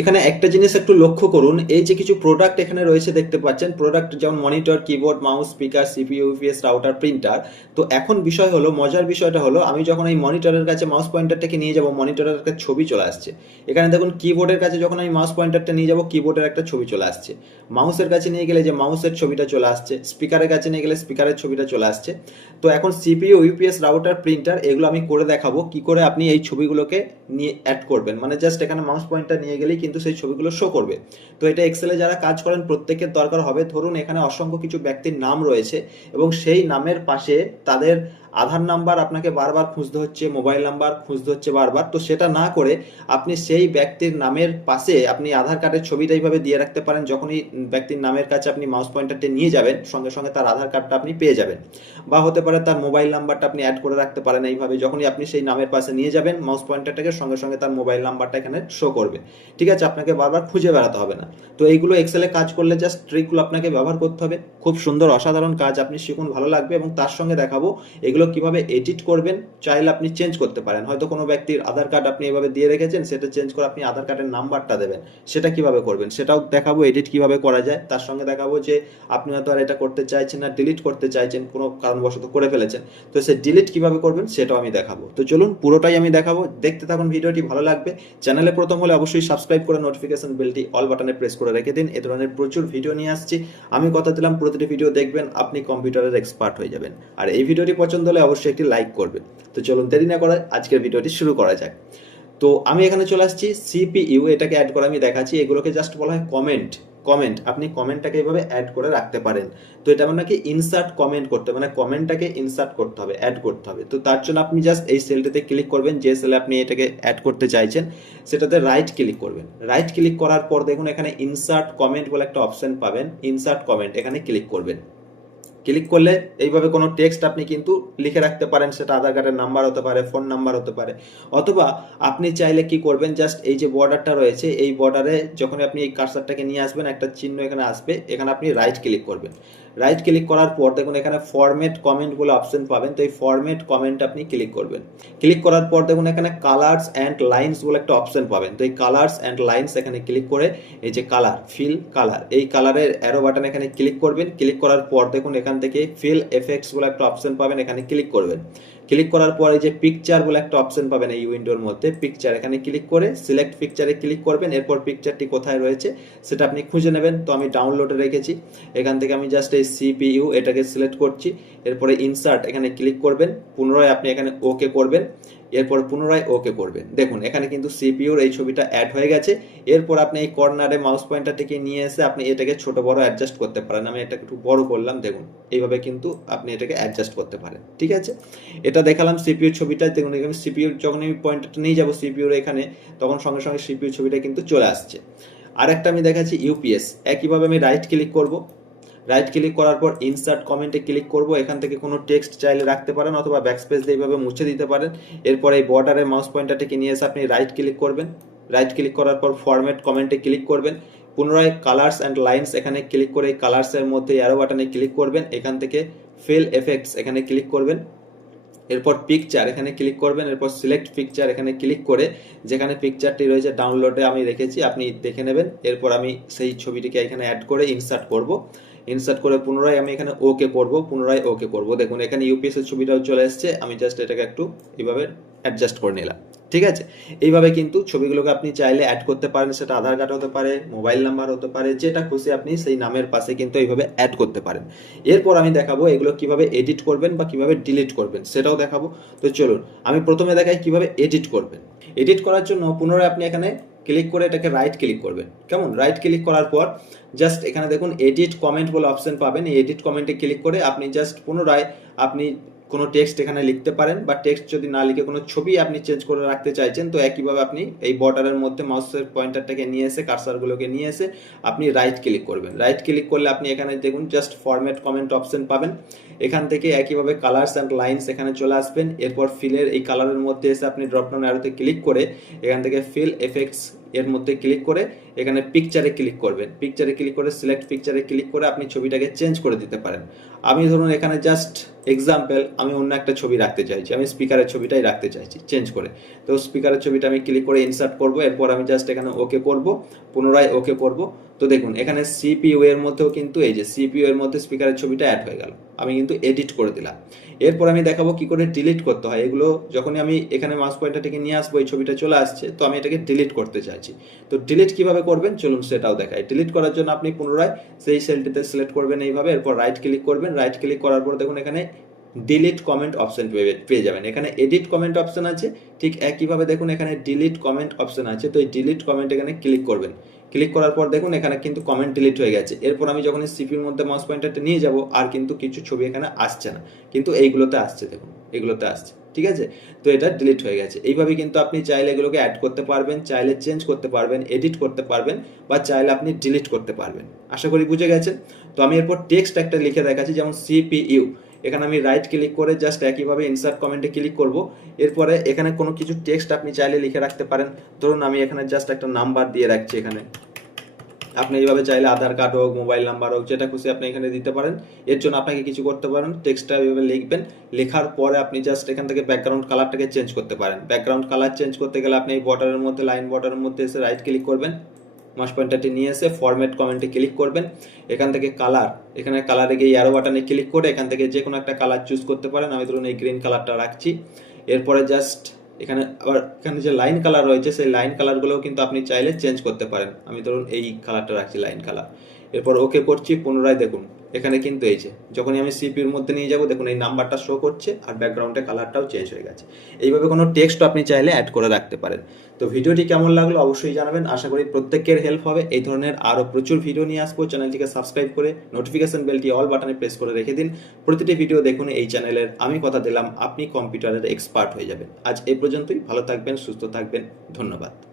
এখানে একটা জিনিস একটু লক্ষ্য করুন, এই যে কিছু প্রোডাক্ট এখানে রয়েছে দেখতে পাচ্ছেন প্রোডাক্ট যেমন monitor keyboard mouse speaker CPU UPS router printer তো এখন বিষয় হলো, মজার বিষয়টা হলো, আমি যখন এই মনিটরের কাছে মাউস পয়েন্টারটাকে নিয়ে যাব মনিটরের একটা ছবি চলে আসছে। এখানে দেখুন কিবোর্ডের কাছে যখন আমি মাউস পয়েন্টারটা নিয়ে যাব কিবোর্ডের একটা ছবি চলে আসছে। মাউসের কাছে নিয়ে গেলে যে মাউসের ছবিটা চলে আসছে স্পিকারের কাছে নিয়ে গেলে স্পিকারের ছবিটা চলে আসছে। তো এখন সিপিইউ ইউপিএস রাউটার প্রিন্টার এগুলো আমি করে দেখাবো, কি করে আপনি এই ছবিগুলোকে নিয়ে অ্যাড করবেন। মানে জাস্ট এখানে মাউস পয়েন্টার নিয়ে গেলেই কিন্তু সেই ছবিগুলো শো করবে। তো এটা এক্সেলে যারা কাজ করেন, প্রত্যেকের দরকার হবে। ধরুন এখানে অসংখ্য কিছু ব্যক্তির নাম রয়েছে এবং সেই নামের পাশে তাদের আধার নাম্বার আপনাকে বারবার খুঁজতে হচ্ছে, মোবাইল নাম্বার খুঁজতে হচ্ছে বারবার। তো সেটা না করে আপনি সেই ব্যক্তির নামের পাশে আপনি আধার কার্ডের ছবিটা এইভাবে দিয়ে রাখতে পারেন, যখনই ব্যক্তির নামের কাছে আপনি মাউস পয়েন্টারটা নিয়ে যাবেন, সঙ্গে সঙ্গে তার আধার কার্ডটা আপনি পেয়ে যাবেন। বা হতে পারে তার মোবাইল নাম্বারটা আপনি অ্যাড করে রাখতে পারেন এইভাবে, যখনই আপনি সেই নামের পাশে নিয়ে যাবেন মাউস পয়েন্টারটাকে সঙ্গে সঙ্গে তার মোবাইল নাম্বারটা এখানে শো করবে। ঠিক আছে, আপনাকে বারবার খুঁজে বেড়াতে হবে না। তো এইগুলো এক্সেলে কাজ করলে জাস্ট ট্রিকগুলো আপনাকে ব্যবহার করতে হবে। খুব সুন্দর, অসাধারণ কাজ, আপনি শিখুন, ভালো লাগবে এবং তার সঙ্গে দেখাবো এগুলো কীভাবে এডিট করবেন চাইলে আপনি চেঞ্জ করতে পারেন। হয়তো কোনো ব্যক্তির আধার কার্ড আপনি এভাবে দিয়ে রেখেছেন, সেটা চেঞ্জ করে আপনি আধার কার্ডের নাম্বারটা দেবেন। সেটা কীভাবে করবেন? সেটাও দেখাবো এডিট কীভাবে করা যায়। তার সঙ্গে দেখাবো যে আপনি হয়তো আর এটা করতে চাইছেন না ডিলিট করতে চাইছেন, কোনো কারণবশত করে ফেলেছেন। তো সে ডিলিট কীভাবে করবেন সেটাও আমি দেখাবো। তো চলুন পুরোটাই আমি দেখাবো। দেখতে থাকুন ভিডিওটি, ভালো লাগবে। চ্যানেলে প্রথম হলে অবশ্যই সাবস্ক্রাইব করে নোটিফিকেশন বেলটি অল বাটনে প্রেস করে রেখে দিন। এ ধরনের প্রচুর ভিডিও নিয়ে আসছি। আমি কথা দিলাম, প্রতিটি ভিডিও দেখবেন, আপনি কম্পিউটারের এক্সপার্ট হয়ে যাবেন। আর এই ভিডিওটি পছন্দ হলে অবশ্যই একটি লাইক করবেন। তো চলুন দেরি না করে আজকের ভিডিওটি শুরু করা যাক। তো আমি এখানে চলে আসছি সিপিইউ এটাকে অ্যাড করে আমি দেখাচ্ছি। এগুলোকে জাস্ট বলা হয় কমেন্ট কমেন্ট আপনি কমেন্টটাকে এইভাবে অ্যাড করে রাখতে পারেন। তো এটা আপনাকে ইনসার্ট কমেন্ট করতে মানে কমেন্টটাকে ইনসার্ট করতে হবে অ্যাড করতে হবে। তো তার জন্য আপনি জাস্ট এই সেলটাতে ক্লিক করবেন, যে সেলে আপনি এটাকে অ্যাড করতে চাইছেন, সেটাতে রাইট ক্লিক করবেন। রাইট ক্লিক করার পর দেখুন এখানে ইনসার্ট কমেন্ট বলে একটা অপশন পাবেন। ইনসার্ট কমেন্ট এখানে ক্লিক করবেন। ক্লিক করলে এইভাবে কোনো টেক্সট আপনি কিন্তু লিখে রাখতে পারেন, সেটা আধার কার্ডের নাম্বার হতে পারে, ফোন নাম্বার হতে পারে। অথবা আপনি চাইলে কি করবেন জাস্ট এই যে বর্ডারটা রয়েছে, এই বর্ডারে যখন আপনি এই কার্সারটাকে নিয়ে আসবেন, একটা চিহ্ন এখানে আসবে, এখানে আপনি রাইট ক্লিক করবেন। রাইট ক্লিক করার পর দেখুন এখানে ফরম্যাট কমেন্ট বলে অপশন পাবেন। তো এই ফরম্যাট কমেন্ট আপনি ক্লিক করবেন। ক্লিক করার পর দেখুন এখানে কালার্স অ্যান্ড লাইন্স বলে একটা অপশন পাবেন। তো এই কালার্স অ্যান্ড লাইন্স এখানে ক্লিক করে এই যে কালার ফিল কালার এই কালারের অ্যারো বাটন এখানে ক্লিক করবেন। ক্লিক করার পর দেখুন এখান থেকে ফিল এফেক্টস বলে একটা অপশন পাবেন। এখানে ক্লিক করবেন। ক্লিক করার পর যে পিকচার বলে একটা অপশন পাবেন এই উইন্ডোর মধ্যে পিকচার এখানে ক্লিক করে সিলেক্ট পিকচারে ক্লিক করবেন, এরপর পিকচারটি কোথায় রয়েছে সেটা আপনি খুঁজে নেবেন। তো আমি ডাউনলোডে রেখেছি, এখান থেকে আমি জাস্ট এই সিপিইউ এটাকে সিলেক্ট করছি, এরপরে ইনসার্ট এখানে ক্লিক করবেন, পুনরায় আপনি এখানে ওকে করবেন। এরপর পুনরায় ওকে করবেন। দেখুন, এখানে কিন্তু সিপিউর এই ছবিটা অ্যাড হয়ে গেছে। এরপর আপনি এই কর্নারে মাউস পয়েন্টারটিকে নিয়ে এসে আপনি এটাকে ছোট, বড় অ্যাডজাস্ট করতে পারেন। আমি এটা একটু বড় করলাম, দেখুন। এইভাবে কিন্তু আপনি এটাকে অ্যাডজাস্ট করতে পারেন। ঠিক আছে? এটা দেখালাম সিপিউর ছবিটা। দেখুন, এখানে সিপিইউর যখন আমি পয়েন্টারটা নিয়ে যাব সিপিউর এখানে, তখন সঙ্গে সঙ্গে সিপিইউ ছবিটা কিন্তু চলে আসছে। আরেকটা আমি দেখাচ্ছি ইউপিএস একইভাবে আমি রাইট ক্লিক করব। রাইট ক্লিক করার পর ইনসার্ট কমেন্টে ক্লিক করব। এখান থেকে কোনো টেক্সট চাইলে রাখতে পারেন অথবা ব্যাকস্পেস দিয়ে এইভাবে মুছে দিতে পারেন। এরপর এই বর্ডারে মাউস পয়েন্টারটিকে নিয়ে এসে আপনি রাইট ক্লিক করবেন। রাইট ক্লিক করার পর ফরম্যাট কমেন্টে ক্লিক করবেন। পুনরায় কালার্স অ্যান্ড লাইন্স এখানে ক্লিক করে এই কালার্সের মধ্যে অ্যারো বাটনে ক্লিক করবেন। এখান থেকে ফিল এফেক্টস এখানে ক্লিক করবেন। এরপর পিকচার এখানে ক্লিক করবেন। এরপর সিলেক্ট পিকচার এখানে ক্লিক করে যেখানে পিকচারটি রয়েছে ডাউনলোডে আমি রেখেছি, আপনি দেখে নেবেন। এরপর আমি সেই ছবিটিকে এখানে অ্যাড করে ইনসার্ট করব। ইনসার্ট করে পুনরায় আমি এখানে ওকে করব পুনরায় ওকে করব দেখুন, এখানে ইউপিএস এর ছবিটাও চলে এসেছে। আমি জাস্ট এটাকে একটু এইভাবে অ্যাডজাস্ট করে নিলাম। ঠিক আছে? এইভাবে কিন্তু ছবিগুলোকে আপনি চাইলে অ্যাড করতে পারেন। সেটা আধার কার্ড হতে পারে মোবাইল নাম্বার হতে পারে, যেটা খুশি আপনি সেই নামের পাশে কিন্তু এইভাবে অ্যাড করতে পারেন। এরপর আমি দেখাবো এগুলো কীভাবে এডিট করবেন বা কীভাবে ডিলিট করবেন। সেটাও দেখাবো। তো চলুন, আমি প্রথমে দেখাই কীভাবে এডিট করবেন। এডিট করার জন্য পুনরায় আপনি এখানে ক্লিক করে এটাকে রাইট ক্লিক করবেন। কেমন? রাইট ক্লিক করার পর জাস্ট এখানে দেখুন এডিট কমেন্ট বলে অপশন পাবেন। এই এডিট কমেন্টে ক্লিক করে আপনি জাস্ট পুনরায় আপনি কোনো টেক্সট এখানে লিখতে পারেন বা টেক্সট যদি না লিখে কোনো ছবি আপনি চেঞ্জ করে রাখতে চাইছেন, তো একইভাবে আপনি এই বর্ডারের মধ্যে মাউসের পয়েন্টারটাকে নিয়ে এসে কার্সারগুলোকে নিয়ে এসে আপনি রাইট ক্লিক করবেন। রাইট ক্লিক করলে আপনি এখানে দেখুন জাস্ট ফরম্যাট কমেন্ট অপশন পাবেন। এখান থেকে একইভাবে কালার্স অ্যান্ড লাইন্স এখানে চলে আসবেন। এরপর ফিলের এই কালারের মধ্যে এসে আপনি ড্রপডাউন অ্যারোতে ক্লিক করে এখান থেকে ফিল এফেক্টস এর মধ্যে ক্লিক করে এখানে পিকচারে ক্লিক করবেন। পিকচারে ক্লিক করে সিলেক্ট পিকচারে ক্লিক করে আপনি ছবিটাকে চেঞ্জ করে দিতে পারেন। আমি ধরুন এখানে জাস্ট এক্সাম্পল আমি অন্য একটা ছবি রাখতে চাইছি। আমি স্পিকারের ছবিটাই রাখতে চাইছি চেঞ্জ করে। তো স্পিকারের ছবিটা আমি ক্লিক করে ইনসার্ট করব, এরপর আমি জাস্ট এখানে ওকে করব, পুনরায় ওকে করব। তো দেখুন, এখানে সিপিইউ এর মধ্যেও কিন্তু এই যে সিপিইউ এর মধ্যে স্পিকারের ছবিটা অ্যাড হয়ে গেল। আমি কিন্তু এডিট করে দিলাম। এরপর আমি দেখাবো কি করে ডিলিট করতে হয়। এগুলো যখনই আমি এখানে মাউস পয়েন্টারটাকে নিয়ে আসব, এই ছবিটা চলে আসছে, তো আমি এটাকে ডিলিট করতে চাইছি। তো ডিলিট কীভাবে করবেন? চলুন সেটাও দেখাই। ডিলিট করার জন্য আপনি পুনরায় সেই সেলটিতে সিলেক্ট করবেন এইভাবে, এরপর রাইট ক্লিক করবেন। রাইট ক্লিক করার পর দেখুন এখানে ডিলিট কমেন্ট অপশন পেয়ে যাবেন। এখানে এডিট কমেন্ট অপশন আছে, ঠিক একইভাবে দেখুন এখানে ডিলিট কমেন্ট অপশন আছে, তো এই ডিলিট কমেন্ট এখানে ক্লিক করবেন। ক্লিক করার পর দেখুন এখানে কিন্তু কমেন্ট ডিলিট হয়ে গেছে। এরপর আমি যখন সিপির মধ্যে মাউস পয়েন্টারটা নিয়ে যাব, আর কিন্তু কিছু ছবি এখানে আসছে না। কিন্তু এইগুলোতে আসছে, দেখুন এগুলোতে আসছে, ঠিক আছে? তো এটা ডিলিট হয়ে গেছে। এইভাবে কিন্তু আপনি চাইলে এগুলোকে অ্যাড করতে পারবেন, চাইলে চেঞ্জ করতে পারবেন এডিট করতে পারবেন, বা চাইলে আপনি ডিলিট করতে পারবেন। আশা করি বুঝে গেছেন? তো আমি এরপর টেক্সট একটা লিখে দেখাচ্ছি, যেমন সিপিইউ এখানে আমি রাইট ক্লিক করে জাস্ট একইভাবে ইনসার্ট কমেন্টে ক্লিক করব। এরপরে এখানে কোনো কিছু টেক্সট আপনি চাইলে লিখে রাখতে পারেন। ধরুন আমি এখানে জাস্ট একটা নাম্বার দিয়ে রাখছি এখানে। আপনি এইভাবে চাইলে আধার কার্ড হোক মোবাইল নাম্বার হোক, যেটা খুশি আপনি এখানে দিতে পারেন। এর জন্য আপনাকে কিছু করতে পারেন। টেক্সটটা এইভাবে লিখবেন। লেখার পরে আপনি জাস্ট এখান থেকে ব্যাকগ্রাউন্ড কালারটাকে চেঞ্জ করতে পারেন। ব্যাকগ্রাউন্ড কালার চেঞ্জ করতে গেলে আপনি এই বর্ডারের মধ্যে লাইন বর্ডারের মধ্যে এসে রাইট ক্লিক করবেন। মাস পয়েন্টারটি নিয়ে এসে ফরম্যাট কমেন্টে ক্লিক করবেন। এখান থেকে কালার এখানে কালারে গিয়ে অ্যারো বাটনে ক্লিক করে এখান থেকে যে কোনো একটা কালার চুজ করতে পারেন। আমি ধরুন এই গ্রিন কালারটা রাখছি। এরপরে জাস্ট এখানে আবার এখানে যে লাইন কালার রয়েছে, সেই লাইন কালারগুলোও কিন্তু আপনি চাইলে চেঞ্জ করতে পারেন। আমি ধরুন এই কালারটা রাখছি লাইন কালার এরপর ওকে করছি, পুনরায় দেখুন। এখানে কিন্তু এই যে, যখনই আমি সিপির মধ্যে নিয়ে যাব, দেখুন এই নাম্বারটা শো করছে আর ব্যাকগ্রাউন্ডে কালারটাও চেঞ্জ হয়ে গেছে। এইভাবে কোনো টেক্সট আপনি চাইলে অ্যাড করে রাখতে পারেন। তো ভিডিওটি কেমন লাগল অবশ্যই জানাবেন। আশা করি প্রত্যেকের হেল্প হবে। এই ধরনের আরও প্রচুর ভিডিও নিয়ে আসব। চ্যানেলটিকে সাবস্ক্রাইব করে নোটিফিকেশন বেলটি অল বাটনে প্রেস করে রেখে দিন। প্রতিটি ভিডিও দেখুন এই চ্যানেলের আমি কথা দিলাম, আপনি কম্পিউটারের এক্সপার্ট হয়ে যাবেন। আজ এই পর্যন্তই। ভালো থাকবেন, সুস্থ থাকবেন। ধন্যবাদ।